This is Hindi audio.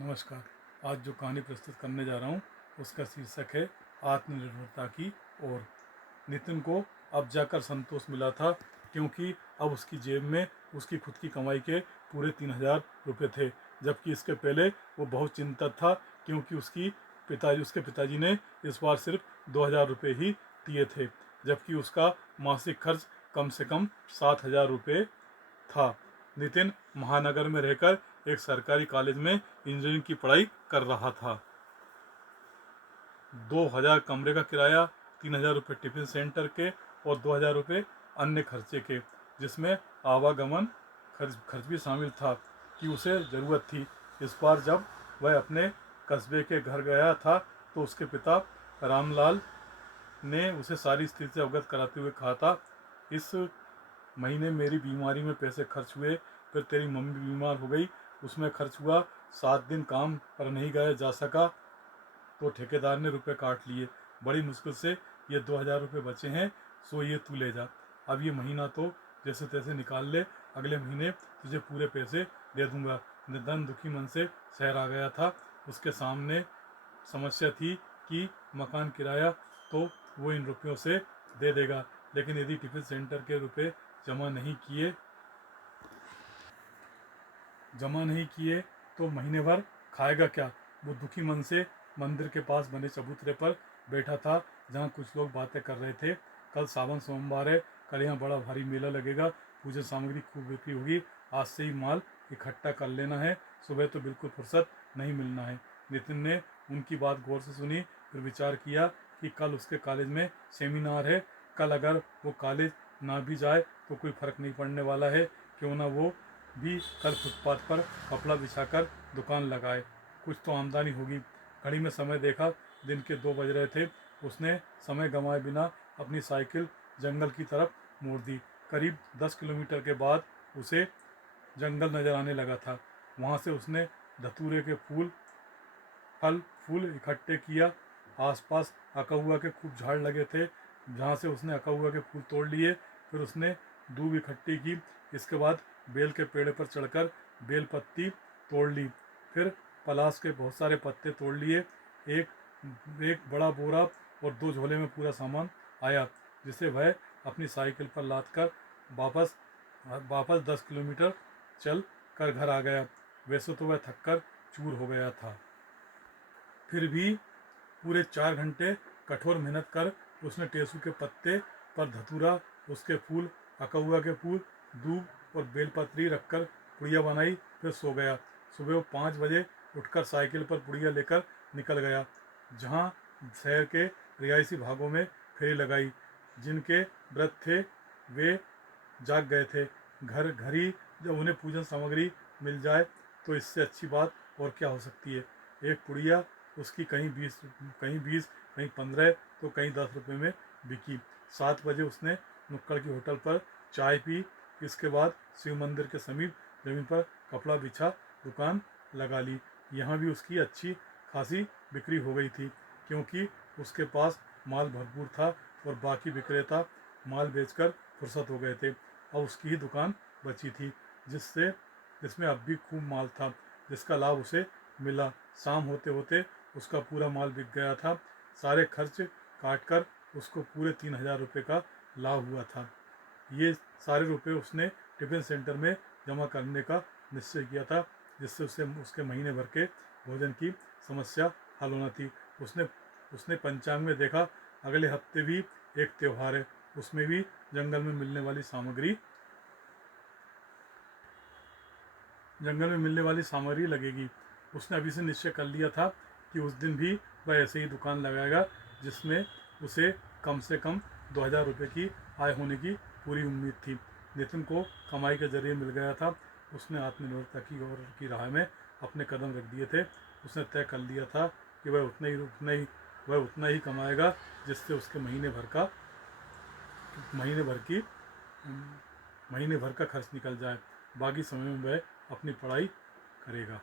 नमस्कार। आज जो कहानी प्रस्तुत करने जा रहा हूँ उसका शीर्षक है आत्मनिर्भरता की ओर। नितिन को अब जाकर संतोष मिला था, क्योंकि अब उसकी जेब में उसकी खुद की कमाई के पूरे 3,000 रुपये थे। जबकि इसके पहले वो बहुत चिंतित था, क्योंकि उसके पिताजी ने इस बार सिर्फ 2,000 रुपये ही दिए थे, जबकि उसका मासिक खर्च कम से कम 7,000 रुपये था। नितिन महानगर में रहकर एक सरकारी कॉलेज में इंजीनियरिंग की पढ़ाई कर रहा था। 2,000 कमरे का किराया, 3,000 रुपये टिफिन सेंटर के और 2,000 रुपये अन्य खर्चे के, जिसमें आवागमन खर्च भी शामिल था कि उसे ज़रूरत थी। इस बार जब वह अपने कस्बे के घर गया था तो उसके पिता रामलाल ने उसे सारी स्थिति से अवगत कराते हुए कहा था, इस महीने मेरी बीमारी में पैसे खर्च हुए, फिर तेरी मम्मी बीमार हो गई, उसमें खर्च हुआ, 7 दिन काम पर नहीं गया जा सका तो ठेकेदार ने रुपए काट लिए। बड़ी मुश्किल से ये 2,000 रुपये बचे हैं, सो ये तू ले जा। अब ये महीना तो जैसे तैसे निकाल ले, अगले महीने तुझे पूरे पैसे दे दूंगा। नितिन दुखी मन से शहर आ गया था। उसके सामने समस्या थी कि मकान किराया तो वो इन रुपयों से दे देगा, लेकिन यदि टिफिन सेंटर के रुपए जमा नहीं किए तो महीने भर खाएगा क्या। वो दुखी मन से मंदिर के पास बने चबूतरे पर बैठा था, जहाँ कुछ लोग बातें कर रहे थे। कल सावन सोमवार है, कल यहाँ बड़ा भारी मेला लगेगा, पूजा सामग्री खूब बिक्री होगी, आज से ही माल इकट्ठा कर लेना है, सुबह तो बिल्कुल फुर्सत नहीं मिलना है। नितिन ने उनकी बात गौर से सुनी, फिर विचार किया कि कल उसके कॉलेज में सेमिनार है। कल अगर वो कॉलेज ना भी जाए तो कोई फर्क नहीं पड़ने वाला है, क्यों ना वो भी कल फुटपाथ पर कपड़ा बिछाकर दुकान लगाए, कुछ तो आमदनी होगी। घड़ी में समय देखा, दिन के 2 बज रहे थे। उसने समय गंवाए बिना अपनी साइकिल जंगल की तरफ मोड़ दी। करीब 10 किलोमीटर के बाद उसे जंगल नजर आने लगा था। वहाँ से उसने धतूरे के फल फूल इकट्ठे किया। आसपास अकहुआ के खूब झाड़ लगे थे, जहाँ से उसने अकहुआ के फूल तोड़ लिए। फिर उसने दूब इकट्ठी की। इसके बाद बेल के पेड़ पर चढ़कर बेल पत्ती तोड़ ली। फिर पलाश के बहुत सारे पत्ते तोड़ लिए। एक एक बड़ा बोरा और 2 झोले में पूरा सामान आया, जिसे वह अपनी साइकिल पर लाद कर वापस वापस 10 किलोमीटर चल कर घर आ गया। वैसे तो वह थककर चूर हो गया था, फिर भी पूरे 4 घंटे कठोर मेहनत कर उसने टेसू के पत्ते पर धतूरा, उसके फूल, अकहुआ के फूल, दूब और बेलपत्री रखकर पुड़िया बनाई, फिर सो गया। सुबह वो 5 बजे उठकर साइकिल पर पुड़िया लेकर निकल गया। जहाँ शहर के रिहायशी भागों में फेरी लगाई। जिनके व्रत थे वे जाग गए थे। घर घर ही जब उन्हें पूजन सामग्री मिल जाए तो इससे अच्छी बात और क्या हो सकती है। एक पुड़िया उसकी कहीं 20 कहीं 15 तो कहीं 10 रुपये में बिकी। 7 बजे उसने नुक्कड़ की होटल पर चाय पी। इसके बाद शिव मंदिर के समीप जमीन पर कपड़ा बिछा दुकान लगा ली। यहाँ भी उसकी अच्छी खासी बिक्री हो गई थी, क्योंकि उसके पास माल भरपूर था और बाकी विक्रेता माल बेचकर फुर्सत हो गए थे। अब उसकी ही दुकान बची थी, जिसमें अब भी खूब माल था, जिसका लाभ उसे मिला। शाम होते होते उसका पूरा माल बिक गया था। सारे खर्च काटकर उसको पूरे 3,000 रुपये का लाभ हुआ था। ये सारे रुपए उसने टिफिन सेंटर में जमा करने का निश्चय किया था, जिससे उसके महीने भर के भोजन की समस्या हल होना थी। उसने पंचांग में देखा, अगले हफ्ते भी एक त्यौहार है, उसमें भी जंगल में मिलने वाली सामग्री लगेगी। उसने अभी से निश्चय कर लिया था कि उस दिन भी वह ऐसे ही दुकान लगाएगा, जिसमें उसे कम से कम 2,000 रुपये की आय होने की पूरी उम्मीद थी। नितिन को कमाई के जरिए मिल गया था। उसने आत्मनिर्भरता की ओर की राह में अपने कदम रख दिए थे। उसने तय कर लिया था कि वह उतना ही कमाएगा जिससे उसके महीने भर का खर्च निकल जाए। बाकी समय में वह अपनी पढ़ाई करेगा।